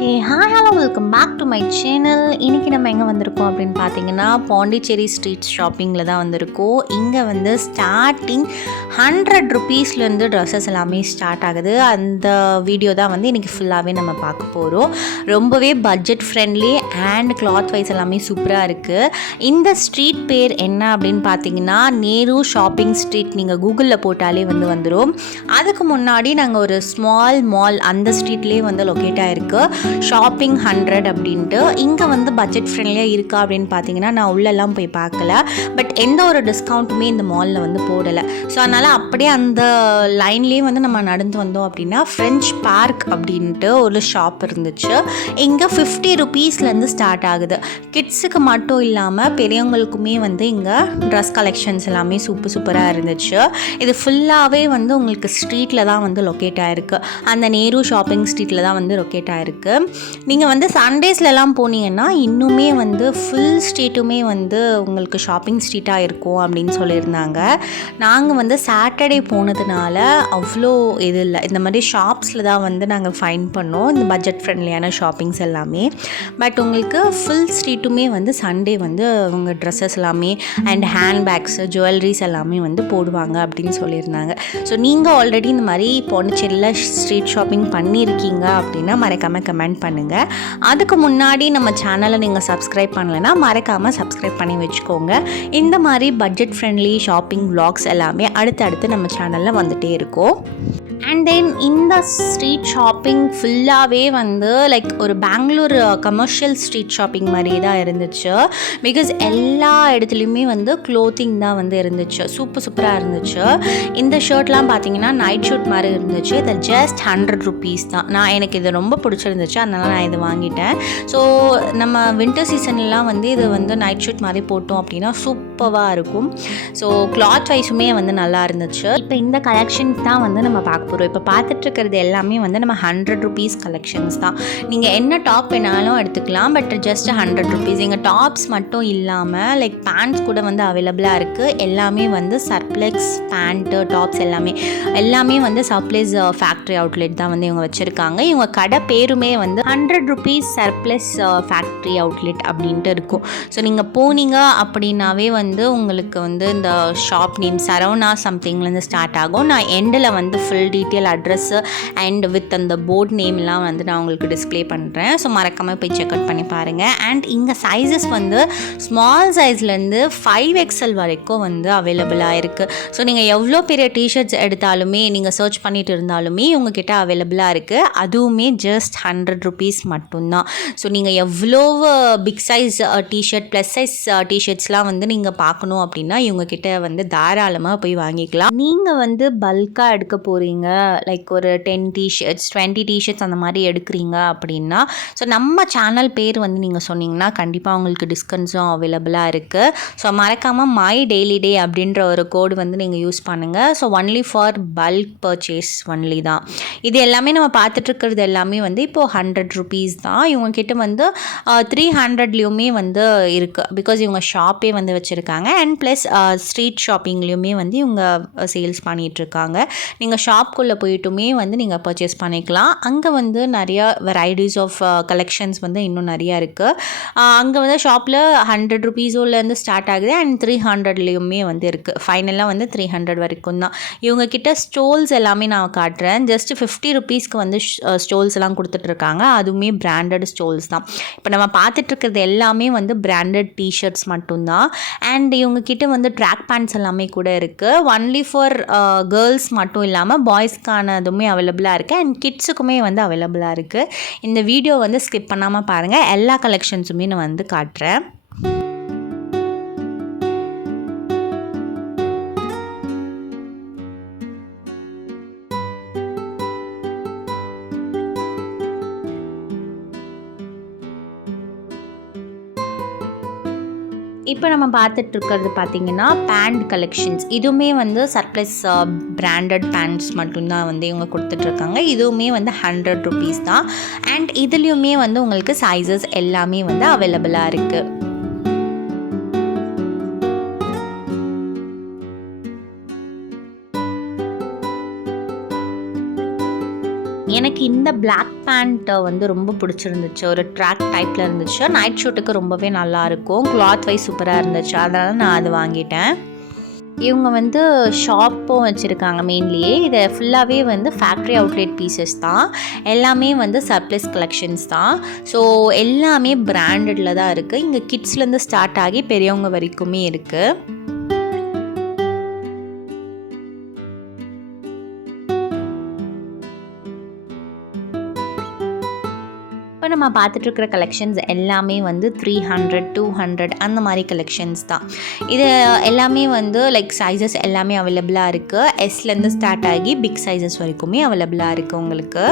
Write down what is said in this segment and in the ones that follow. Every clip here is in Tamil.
Hello welcome back to my channel. இன்றைக்கி நம்ம எங்கே வந்திருக்கோம் அப்படின்னு பார்த்தீங்கன்னா பாண்டிச்சேரி ஸ்ட்ரீட் ஷாப்பிங்கில் தான் வந்திருக்கோம். இங்கே வந்து ஸ்டார்டிங் 100 ருபீஸ்லேருந்து ட்ரெஸ்ஸஸ் எல்லாமே ஸ்டார்ட் ஆகுது. அந்த வீடியோ தான் வந்து இன்றைக்கி ஃபுல்லாகவே நம்ம பார்க்க போகிறோம். ரொம்பவே budget friendly and cloth wise எல்லாமே சூப்பராக இருக்குது. இந்த ஸ்ட்ரீட் பேர் என்ன அப்படின்னு பார்த்தீங்கன்னா நேரு ஷாப்பிங் ஸ்ட்ரீட். நீங்கள் கூகுளில் போட்டாலே வந்துடும். அதுக்கு முன்னாடி நாங்கள் ஒரு ஸ்மால் மால் அந்த ஸ்ட்ரீட்லேயே வந்து லொக்கேட் ஆகிருக்கு, ஷாப்பிங் 100 அப்படின்ட்டு. இங்கே வந்து பட்ஜெட் ஃப்ரெண்ட்லியாக இருக்கா அப்படின்னு பார்த்தீங்கன்னா நான் உள்ளெல்லாம் போய் பார்க்கல. பட் எந்த ஒரு டிஸ்கவுண்ட்டுமே இந்த மாலில் வந்து போடலை. ஸோ அதனால் அப்படியே அந்த லைன்லேயே வந்து நம்ம நடந்து வந்தோம் அப்படின்னா ஃப்ரெஞ்ச் பார்க் அப்படின்ட்டு ஒரு ஷாப் இருந்துச்சு. இங்கே 50 ருபீஸ்லேருந்து ஸ்டார்ட் ஆகுது. கிட்ஸுக்கு மட்டும் இல்லாமல் பெரியவங்களுக்குமே வந்து இங்கே ட்ரெஸ் கலெக்ஷன்ஸ் எல்லாமே சூப்பராக இருந்துச்சு. இது ஃபுல்லாகவே வந்து உங்களுக்கு ஸ்ட்ரீட்டில் தான் வந்து லொக்கேட் ஆகிருக்கு. அந்த நேரு ஷாப்பிங் ஸ்ட்ரீட்டில் தான் வந்து லொக்கேட் ஆகிருக்கு. நீங்கள் வந்து சண்டேஸ்லலாம் போனீங்கன்னா இன்னுமே வந்து ஃபுல் ஸ்ட்ரீட்டுமே வந்து உங்களுக்கு ஷாப்பிங் ஸ்ட்ரீட்டாக இருக்கும் அப்படின்னு சொல்லியிருந்தாங்க. நாங்கள் வந்து சாட்டர்டே போனதுனால அவ்வளோ இது இல்லை. இந்த மாதிரி ஷாப்ஸில் தான் வந்து நாங்கள் ஃபைன் பண்ணோம் இந்த பட்ஜெட் ஃப்ரெண்ட்லியான ஷாப்பிங்ஸ் எல்லாமே. பட் உங்களுக்கு ஃபுல் ஸ்ட்ரீட்டுமே வந்து சண்டே வந்து உங்கள் ட்ரெஸ்ஸஸ் எல்லாமே அண்ட் ஹேண்ட்பேக்ஸு ஜுவல்லரிஸ் எல்லாமே வந்து போடுவாங்க அப்படின்னு சொல்லியிருந்தாங்க. ஸோ நீங்கள் ஆல்ரெடி இந்த மாதிரி பாண்டிச்சேரியில் ஸ்ட்ரீட் ஷாப்பிங் பண்ணியிருக்கீங்க அப்படின்னா மறக்காமல் கமெண்ட் பண்ணுங்கள். அதுக்கு முன்னாடி நம்ம சேனலை நீங்கள் சப்ஸ்கிரைப் பண்ணலைன்னா மறக்காமல் சப்ஸ்கிரைப் பண்ணி வச்சுக்கோங்க. இந்த மாதிரி பட்ஜெட் ஃப்ரெண்ட்லி ஷாப்பிங் vlogs எல்லாமே அடுத்தடுத்து நம்ம சேனலில் வந்துகிட்டே இருக்கும். அண்ட் தென் இந்த ஸ்ட்ரீட் ஷாப்பிங் ஃபுல்லாகவே வந்து லைக் ஒரு பெங்களூர் கமர்ஷியல் ஸ்ட்ரீட் ஷாப்பிங் மாதிரியே தான் இருந்துச்சு. பிகாஸ் எல்லா இடத்துலையுமே வந்து க்ளோத்திங் தான் வந்து இருந்துச்சு. சூப்பராக இருந்துச்சு. இந்த ஷர்ட்லாம் பார்த்தீங்கன்னா நைட் ஷூட் மாதிரி இருந்துச்சு. இது ஜஸ்ட் 100 ருபீஸ் தான். எனக்கு இது ரொம்ப பிடிச்சிருந்துச்சு, அதனால் நான் இது வாங்கிட்டேன். ஸோ நம்ம வின்டர் சீசன்லாம் வந்து இது வந்து நைட் ஷூட் மாதிரி போட்டோம் அப்படின்னா சூப்பராக இருக்கும். ஸோ கிளாத் வைஸுமே வந்து நல்லா இருந்துச்சு. இப்போ இந்த கலெக்ஷன்ஸ் தான் வந்து நம்ம பார்க்க போகிறோம். இப்போ பார்த்துட்ருக்கிறது எல்லாமே வந்து நம்ம 100 ருபீஸ் கலெக்ஷன்ஸ் தான். நீங்கள் என்ன டாப் வேணாலும் எடுத்துக்கலாம். But just 100 rupees. எங்கள் டாப்ஸ் மட்டும் இல்லாமல் லைக் பேண்ட்ஸ் கூட வந்து அவைலபிளாக இருக்குது. எல்லாமே வந்து சர்ப்ளெக்ஸ் பேண்ட்டு டாப்ஸ் எல்லாமே வந்து சர்ப்ளஸ் ஃபேக்ட்ரி அவுட்லெட் தான் வந்து இவங்க வச்சுருக்காங்க. இவங்க கடை பேருமே வந்து 100 ருபீஸ் சர்ப்ளஸ் ஃபேக்ட்ரி அவுட்லெட் அப்படின்ட்டு இருக்கும். ஸோ நீங்கள் போனீங்க அப்படின்னாவே வந்து உங்களுக்கு வந்து இந்த ஷாப் நேம் சரவணா சம்திங்லேருந்து ஸ்டார்ட் ஆகும். நான் எண்டில் வந்து full detail address and with அந்த போர்ட் நேம்லாம் வந்து நான் உங்களுக்கு டிஸ்பிளே பண்ணுறேன். ஸோ மறக்காமல் போய் செக் அவுட் பண்ணி பாருங்கள். அண்ட் இங்கே சைஸஸ் வந்து ஸ்மால் சைஸ்லேருந்து 5XL வரைக்கும் வந்து அவைலபிளாக இருக்குது. ஸோ நீங்கள் எவ்வளோ பெரிய டிஷர்ட்ஸ் எடுத்தாலுமே நீங்கள் சர்ச் பண்ணிட்டு இருந்தாலுமே உங்ககிட்ட அவைலபிளாக இருக்குது. அதுவுமே ஜஸ்ட் 100 ருபீஸ் மட்டும்தான். ஸோ நீங்கள் எவ்வளோ big size T shirt plus size டிஷர்ட்ஸ்லாம் வந்து நீங்கள் பார்க்கணும் அப்படின்னா இவங்கக்கிட்ட வந்து தாராளமாக போய் வாங்கிக்கலாம். நீங்கள் வந்து பல்காக எடுக்க போகிறீங்க, லைக் ஒரு 10 டிஷர்ட்ஸ் 20 டிஷர்ட்ஸ் அந்த மாதிரி எடுக்கிறீங்க அப்படின்னா ஸோ நம்ம சேனல் பேர் வந்து நீங்கள் சொன்னீங்கன்னா கண்டிப்பாக உங்களுக்கு டிஸ்கவுண்ட்ஸும் அவைலபிளாக இருக்குது. ஸோ மறக்காமல் மை டெய்லி டே அப்படின்ற ஒரு கோடு வந்து நீங்கள் யூஸ் பண்ணுங்கள். So only for bulk purchase only தான். இது எல்லாமே நம்ம பார்த்துட்ருக்கிறது எல்லாமே வந்து இப்போது 100 ருபீஸ் தான். இவங்கக்கிட்ட வந்து 300லேயுமே வந்து இருக்குது. பிகாஸ் இவங்க ஷாப்பே வந்து வச்சுருக்காங்க. அண்ட் ப்ளஸ் ஸ்ட்ரீட் ஷாப்பிங்லேயுமே வந்து இவங்க சேல்ஸ் பண்ணிகிட்ருக்காங்க. நீங்கள் ஷாப்குள்ளே போயிட்டுமே வந்து நீங்கள் பர்ச்சேஸ் பண்ணிக்கலாம். அங்கே வந்து நிறையா வெரைட்டிஸ் ஆஃப் கலெக்ஷன்ஸ் வந்து இன்னும் நிறையா இருக்குது. அங்கே வந்து ஷாப்பில் 100 ருபீஸோலேருந்து ஸ்டார்ட் ஆகுது அண்ட் 300லேயுமே வந்து இருக்குது. ஃபைனலாக வந்து 300 வரைக்கும் தான். இவங்கக்கிட்ட ஸ்டோல்ஸ் எல்லாமே நான் காட்டுறேன். ஜஸ்ட் 50 ருபீஸ்க்கு வந்து ஸ்டோல்ஸ் எல்லாம் கொடுத்துட்ருக்காங்க. அதுவுமே பிராண்டட் ஸ்டோல்ஸ் தான். இப்போ நம்ம பார்த்துட்ருக்கிறது எல்லாமே வந்து பிராண்டட் டிஷர்ட்ஸ் மட்டும்தான். அண்ட் இவங்கக்கிட்ட வந்து ட்ராக் பேண்ட்ஸ் எல்லாமே கூட இருக்குது. ஒன்லி ஃபார் கேர்ள்ஸ் மட்டும் இல்லாமல் பாய்ஸ்க்கானதுமே அவைலபிளாக இருக்குது அண்ட் கிட்ஸுக்குமே வந்து அவைலபிளாக இருக்குது. இந்த வீடியோ வந்து ஸ்கிப் பண்ணாமல் பாருங்கள். எல்லா கலெக்ஷன்ஸுமே நான் வந்து காட்டுறேன். இப்போ நம்ம பார்த்துட்ருக்கிறது பார்த்திங்கன்னா பேண்ட் கலெக்ஷன்ஸ். இதுவுமே வந்து சர்ப்ளஸ் பிராண்டட் பேண்ட்ஸ் மட்டும்தான் வந்து இவங்க கொடுத்துட்ருக்காங்க. இதுவுமே வந்து 100 ருபீஸ் தான். அண்ட் இதுலேயுமே வந்து உங்களுக்கு சைஸஸ் எல்லாமே வந்து அவைலபிளாக இருக்குது. எனக்கு இந்த பிளாக் பேண்ட் வந்து ரொம்ப பிடிச்சிருந்துச்சு. ஒரு ட்ராக் டைப்பில் இருந்துச்சு. நைட் ஷூட்டுக்கு ரொம்பவே நல்லாயிருக்கும். கிளாத் வைஸ் சூப்பராக இருந்துச்சு. அதனால் நான் அது வாங்கிட்டேன். இவங்க வந்து ஷாப்பும் வச்சுருக்காங்க மெயின்லியே. இதை ஃபுல்லாகவே வந்து ஃபேக்ட்ரி அவுட்லெட் பீசஸ் தான். எல்லாமே வந்து சர்ப்ளஸ் கலெக்ஷன்ஸ் தான். ஸோ எல்லாமே பிராண்டடில் தான் இருக்குது. இங்கே கிட்ஸ்லேருந்து ஸ்டார்ட் ஆகி பெரியவங்க வரைக்குமே இருக்குது. இப்போ நம்ம பார்த்துட்ருக்கிற கலெக்ஷன்ஸ் எல்லாமே வந்து 300, 200 அந்த மாதிரி கலெக்ஷன்ஸ் தான். இது எல்லாமே வந்து லைக் சைஸஸ் எல்லாமே அவைலபிளாக இருக்குது. எஸ்லேருந்து ஸ்டார்ட் ஆகி பிக் சைஸஸ் வரைக்குமே அவைலபிளாக இருக்குது உங்களுக்கு.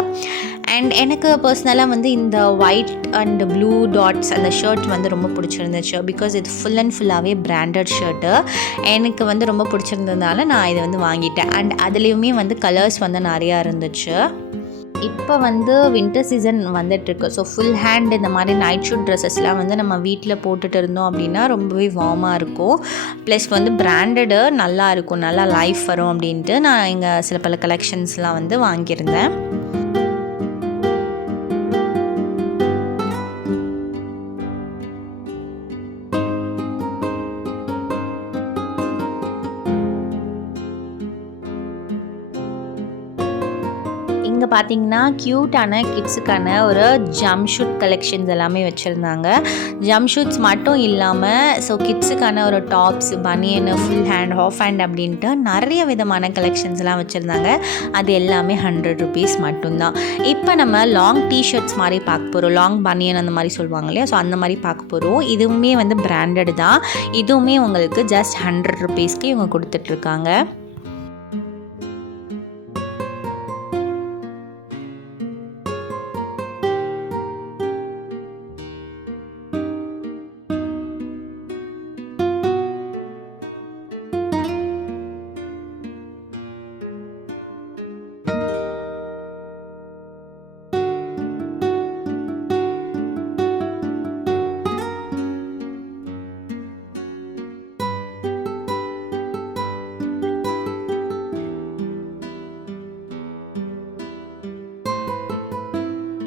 அண்ட் எனக்கு பர்சனலாக வந்து இந்த ஒயிட் அண்ட் ப்ளூ டாட்ஸ் அந்த ஷர்ட் வந்து ரொம்ப பிடிச்சிருந்துச்சு. பிகாஸ் இது ஃபுல் அண்ட் ஃபுல்லாகவே பிராண்டட் ஷர்ட்டு. எனக்கு வந்து ரொம்ப பிடிச்சிருந்ததுனால நான் இதை வந்து வாங்கிட்டேன். அண்ட் அதுலேயுமே வந்து கலர்ஸ் வந்து நிறையா இருந்துச்சு. இப்போ வந்து வின்டர் சீசன் வந்துட்டுருக்கு. ஸோ ஃபுல் ஹேண்ட் இந்த மாதிரி நைட் ஷூட் ட்ரெஸ்ஸஸ்லாம் வந்து நம்ம வீட்டில் போட்டுட்டு இருந்தோம் அப்படின்னா ரொம்பவே வார்மாக இருக்கும். ப்ளஸ் வந்து பிராண்டடு நல்லா இருக்கும், நல்லா லைஃப் வரும் அப்படின்ட்டு நான் இங்கே சில பல கலெக்ஷன்ஸ்லாம் வந்து வாங்கியிருந்தேன். இங்கே பார்த்தீங்கன்னா க்யூட்டான கிட்ஸுக்கான ஒரு ஜம்ப் ஷூட் கலெக்ஷன்ஸ் எல்லாமே வச்சுருந்தாங்க. ஜம்ப் ஷூட்ஸ் மட்டும் இல்லாமல் ஸோ கிட்ஸுக்கான ஒரு tops, baniyan, full hand, half hand அப்படின்ட்டு நிறைய விதமான கலெக்ஷன்ஸ்லாம் வச்சுருந்தாங்க. அது எல்லாமே 100 rupees மட்டும்தான். இப்போ நம்ம லாங் டிஷர்ட்ஸ் மாதிரி பார்க்க போகிறோம். லாங் பனியன் அந்த மாதிரி சொல்லுவாங்க இல்லையா, ஸோ அந்த மாதிரி பார்க்க போகிறோம். இதுவுமே வந்து பிராண்டட் தான். இதுவுமே உங்களுக்கு ஜஸ்ட் 100 rupeesக்கு இவங்க கொடுத்துட்ருக்காங்க.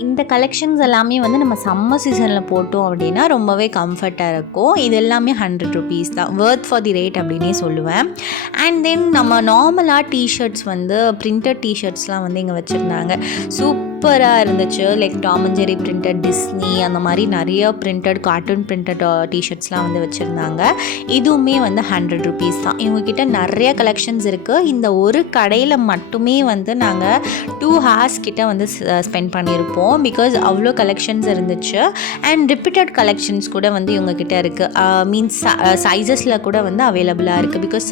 இந்த கலெக்ஷன்ஸ் எல்லாமே வந்து நம்ம சம்மர் சீசனில் போட்டோம் அப்படின்னா ரொம்பவே கம்ஃபர்ட்டாக இருக்கும். இது எல்லாமே 100 rupees தான். வர்த் ஃபார் தி ரேட் அப்படின்னே சொல்லுவேன். அண்ட் தென் நம்ம நார்மலாக டிஷர்ட்ஸ் வந்து பிரிண்டட் டிஷர்ட்ஸ்லாம் வந்து இங்கே வச்சுருந்தாங்க. சூப்பராக இருந்துச்சு. Like Tom and Jerry printed, Disney அந்த மாதிரி நிறைய பிரிண்டட், கார்ட்டூன் பிரிண்டட் டிஷர்ட்ஸ்லாம் வந்து வச்சுருந்தாங்க. இதுவுமே வந்து 100 rupees தான். இவங்கக்கிட்ட நிறைய கலெக்ஷன்ஸ் இருக்குது. இந்த ஒரு கடையில் மட்டுமே வந்து நாங்கள் 2 hours கிட்ட வந்து ஸ்பெண்ட் பண்ணியிருப்போம். பிகாஸ் அவ்வளோ கலெக்ஷன்ஸ் இருந்துச்சு. அண்ட் ரிப்பீட்டட் கலெக்ஷன்ஸ் கூட வந்து இவங்கக்கிட்ட இருக்குது. மீன்ஸ் சைஸஸில் கூட வந்து அவைலபிளாக இருக்குது. பிகாஸ்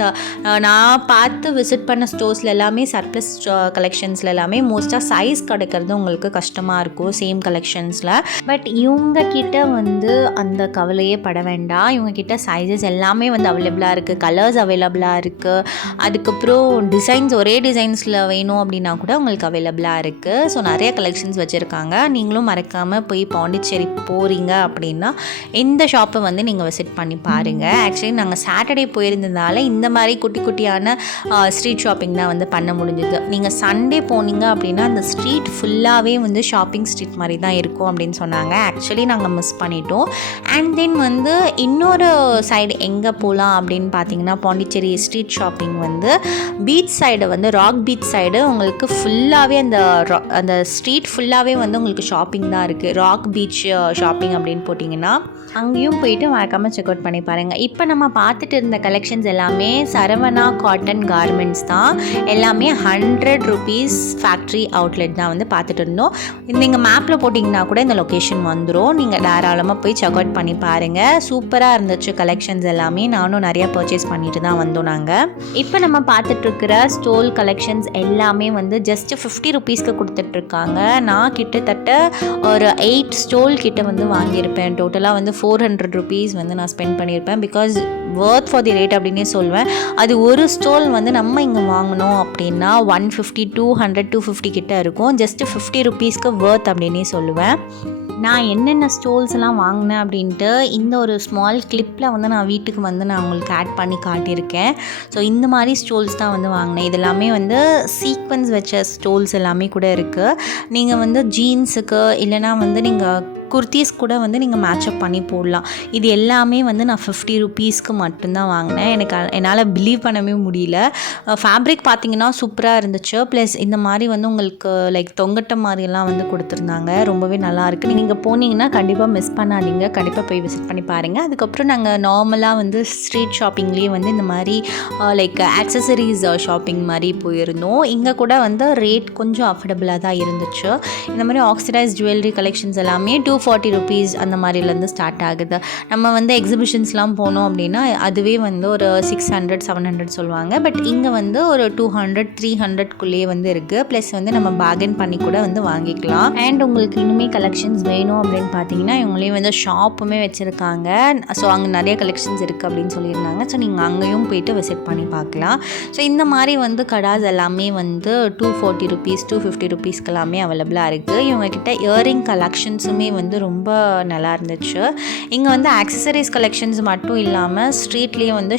நான் பார்த்து விசிட் பண்ண ஸ்டோர்ஸில் எல்லாமே சர்ப்ளஸ் கலெக்ஷன்ஸில் எல்லாமே மோஸ்ட்டாக சைஸ் கிடைக்கிறது உங்களுக்கு கஷ்டமாக இருக்கும் சேம் கலெக்ஷன்ஸில். பட் இவங்கக்கிட்ட வந்து அந்த கவலையே பட வேண்டாம். இவங்கக்கிட்ட சைஸஸ் எல்லாமே வந்து அவைலபிளாக இருக்குது, கலர்ஸ் அவைலபிளாக இருக்குது. அதுக்கப்புறம் டிசைன்ஸ் ஒரே டிசைன்ஸில் வேணும் அப்படின்னா கூட உங்களுக்கு அவைலபிளாக இருக்குது. ஸோ நிறைய கலெக்ஷன்ஸ் வச்சுருக்காங்க. நீங்களும் மறக்காமல் போய் பாண்டிச்சேரி போகிறீங்க அப்படின்னா இந்த ஷாப்பை வந்து நீங்கள் விசிட் பண்ணி பாருங்கள். ஆக்சுவலி நாங்கள் சாட்டர்டே போயிருந்ததால இந்த மாதிரி குட்டி குட்டியான ஸ்ட்ரீட் ஷாப்பிங் தான் வந்து பண்ண முடிஞ்சது. நீங்கள் சண்டே போனீங்க அப்படின்னா அந்த ஸ்ட்ரீட் ஃபுல்லாகவே வந்து ஷாப்பிங் ஸ்ட்ரீட் மாதிரி தான் இருக்கும் அப்படின்னு சொன்னாங்க. ஆக்சுவலி நாங்கள் மிஸ் பண்ணிட்டோம். அண்ட் தென் வந்து இன்னொரு சைடு எங்கே போகலாம் அப்படின்னு பார்த்தீங்கன்னா பாண்டிச்சேரி ஸ்ட்ரீட் ஷாப்பிங் வந்து பீச் சைடு வந்து ராக் பீச் சைடு உங்களுக்கு ஃபுல்லாகவே அந்த ஸ்ட்ரீட் ஃபுல்லாகவே வந்து உங்களுக்கு ஷாப்பிங் தான் இருக்குது. ராக் பீச் ஷாப்பிங் அப்படின்னு போட்டிங்கன்னா அங்கேயும் போயிட்டு மறக்காமல் செக் அவுட் பண்ணி பாருங்கள். இப்போ நம்ம பார்த்துட்டு இருந்த கலெக்ஷன்ஸ் எல்லாமே சரவணா காட்டன் கார்மெண்ட்ஸ் தான். எல்லாமே 100 rupees ஃபேக்ட்ரி அவுட்லெட் தான் வந்து பார்த்துட்டு இருந்தோம். நீங்கள் மேப்பில் போட்டிங்கன்னா கூட இந்த லொக்கேஷன் வந்துடும். நீங்கள் தாராளமாக போய் செக் அவுட் பண்ணி பாருங்கள். சூப்பராக இருந்துச்சு கலெக்ஷன்ஸ் எல்லாமே. நானும் நிறையா பர்ச்சேஸ் பண்ணிட்டு தான் வந்தோம் நாங்கள். இப்போ நம்ம பார்த்துட்ருக்கிற ஸ்டோல் கலெக்ஷன்ஸ் எல்லாமே வந்து ஜஸ்ட் 50 rupeesக்கு கொடுத்துட்ருக்காங்க. நான் கிட்டத்தட்ட ஒரு 8 ஸ்டோல் கிட்ட வந்து வாங்கியிருப்பேன். டோட்டலாக வந்து 400 rupees வந்து நான் ஸ்பெண்ட் பண்ணியிருப்பேன். Because worth for the rate அப்படின்னே சொல்லுவேன். அது ஒரு ஸ்டோல் வந்து நம்ம இங்கே வாங்கினோம் அப்படின்னா 150, 200, 250 கிட்ட இருக்கும். ஜஸ்ட் 50 rupeesக்கு வர்த் அப்படின்னே சொல்லுவேன். நான் என்னென்ன ஸ்டோல்ஸ் எல்லாம் வாங்கினேன் அப்படின்ட்டு இந்த ஒரு ஸ்மால் கிளிப்பில் வந்து நான் வீட்டுக்கு வந்து நான் உங்களுக்கு ஆட் பண்ணி காட்டியிருக்கேன். ஸோ இந்த மாதிரி ஸ்டோல்ஸ் தான் வந்து வாங்கினேன். இது எல்லாமே வந்து சீக்வன்ஸ் வச்ச ஸ்டோல்ஸ் எல்லாமே கூட இருக்குது. நீங்கள் வந்து ஜீன்ஸுக்கு இல்லைனா வந்து நீங்கள் குர்த்திஸ் கூட வந்து நீங்கள் மேட்சப் பண்ணி போடலாம். இது எல்லாமே வந்து நான் 50 ருபீஸ்க்கு மட்டும்தான் வாங்கினேன். என்னால் பிலீவ் பண்ணவே முடியல. ஃபேப்ரிக் பார்த்திங்கன்னா சூப்பராக இருந்துச்சு. ப்ளஸ் இந்த மாதிரி வந்து உங்களுக்கு லைக் தொங்கட்ட மாதிரியெல்லாம் வந்து கொடுத்துருந்தாங்க. ரொம்பவே நல்லாயிருக்கு. நீங்கள் போனீங்கன்னா கண்டிப்பாக மிஸ் பண்ணாதீங்க. கண்டிப்பாக போய் விசிட் பண்ணி பாருங்கள். அதுக்கப்புறம் நாங்கள் நார்மலாக வந்து ஸ்ட்ரீட் ஷாப்பிங்லேயே வந்து இந்த மாதிரி லைக் ஆக்சசரிஸ் ஷாப்பிங் மாதிரி போயிருந்தோம். இங்கே கூட வந்து ரேட் கொஞ்சம் அஃபோர்டபுளாக தான் இருந்துச்சு. இந்த மாதிரி ஆக்சிடைஸ் ஜுவல்லரி கலெக்ஷன்ஸ் எல்லாமே 240 ருபீஸ் அந்த மாதிரிலேருந்து ஸ்டார்ட் ஆகுது. நம்ம வந்து எக்ஸிபிஷன்ஸ்லாம் போனோம் அப்படின்னா அதுவே வந்து ஒரு 600 700 சொல்லுவாங்க. பட் இங்கே வந்து ஒரு 200 300க்குள்ளேயே வந்து இருக்குது. ப்ளஸ் வந்து நம்ம பார்கென் பண்ணி கூட வந்து வாங்கிக்கலாம். அண்ட் உங்களுக்கு இனிமே கலெக்ஷன்ஸ் வேணும் அப்படின்னு பார்த்தீங்கன்னா இவங்களே வந்து ஷாப்புமே வச்சுருக்காங்க. ஸோ அங்கே நிறைய கலெக்ஷன்ஸ் இருக்குது அப்படின்னு சொல்லியிருந்தாங்க. ஸோ நீங்கள் அங்கேயும் போயிட்டு விசிட் பண்ணி பார்க்கலாம். ஸோ இந்த மாதிரி வந்து கடாஸ் எல்லாமே வந்து 240 ருபீஸ் 250 ருபீஸ்க்கு எல்லாமே அவைலபிளாக இருக்குது. இவங்கக்கிட்ட இயரிங் கலெக்ஷன்ஸுமே வந்து ரொம்ப நல்லா இருந்துச்சு. இங்கே வந்து ஆக்சசரிஸ் கலெக்ஷன்ஸ் மட்டும் இல்லாமல் ஸ்ட்ரீட்லேயே வந்து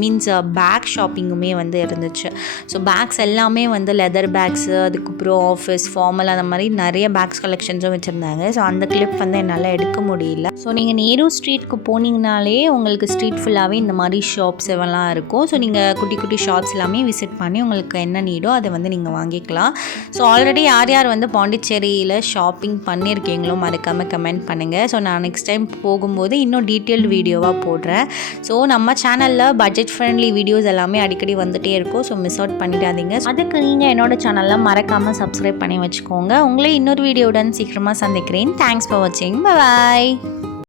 மீன்ஸ் பேக் ஷாப்பிங்குமே வந்து இருந்துச்சு. ஸோ பேக்ஸ் எல்லாமே வந்து லெதர் பேக்ஸு, அதுக்கப்புறம் ஆஃபீஸ் ஃபார்மல் அந்த மாதிரி நிறைய பேக்ஸ் கலெக்ஷன்ஸும் வச்சுருந்தாங்க. ஸோ அந்த கிளிப் வந்து என்னால் எடுக்க முடியல. ஸோ நீங்கள் நேரு ஸ்ட்ரீட்க்கு போனீங்கனாலே உங்களுக்கு ஸ்ட்ரீட் ஃபுல்லாகவே இந்த மாதிரி ஷாப்ஸ் எல்லாம் இருக்கும். ஸோ நீங்கள் குட்டி குட்டி ஷாப்ஸ் எல்லாமே விசிட் பண்ணி உங்களுக்கு என்ன நீடோ அதை வந்து நீங்கள் வாங்கிக்கலாம். ஸோ ஆல்ரெடி யார் யார் வந்து பாண்டிச்சேரியில் ஷாப்பிங் பண்ணியிருக்கீங்களோ மறக்காமல் கமெண்ட் பண்ணுங்கள். ஸோ நான் நெக்ஸ்ட் டைம் போகும்போது இன்னும் டீட்டெயில்டு வீடியோவாக போடுறேன். ஸோ நம்ம சேனலில் பட்ஜெட் ஃப்ரெண்ட்லி வீடியோஸ் எல்லாமே அடிக்கடி வந்துகிட்டே இருக்கும். ஸோ மிஸ் அவுட் பண்ணிடாதீங்க. அதுக்கு நீங்கள் என்னோட சேனலில் மறக்காமல் சப்ஸ்கிரைப் பண்ணி வச்சுக்கோங்க. உங்களே இன்னொரு வீடியோவுடன் சீக்கிரமாக சந்திக்கிறேன். தேங்க்ஸ் ஃபார் வாட்சிங். பாய்.